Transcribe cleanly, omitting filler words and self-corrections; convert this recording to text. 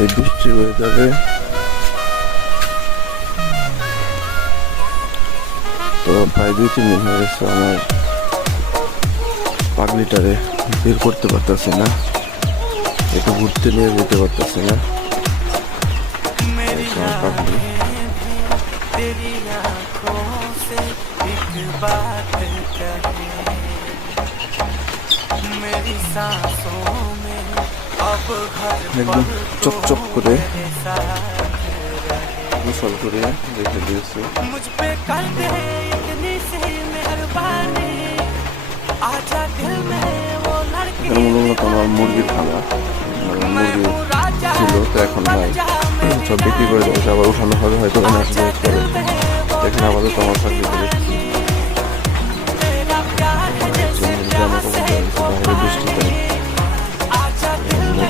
এই বৃষ্টির ওয়েদারে তো প্রায় 2-3 দিন হয়ে গেছে আমার পাগলিটারে বের করতে পারতেছি না, একটু ঘুরতে নিয়ে যেতে পারতেছি না। পাগলি একদম চকচক করে গোসল করে রেখে দিয়েছি। মূলত আমার মুরগির খাবার, মুরগি ছিল তো এখন নাই, সব বিক্রি করে দিয়েছে, আবার উঠানো হবে হয়তো। এখানে আপাতত আমার চাকরি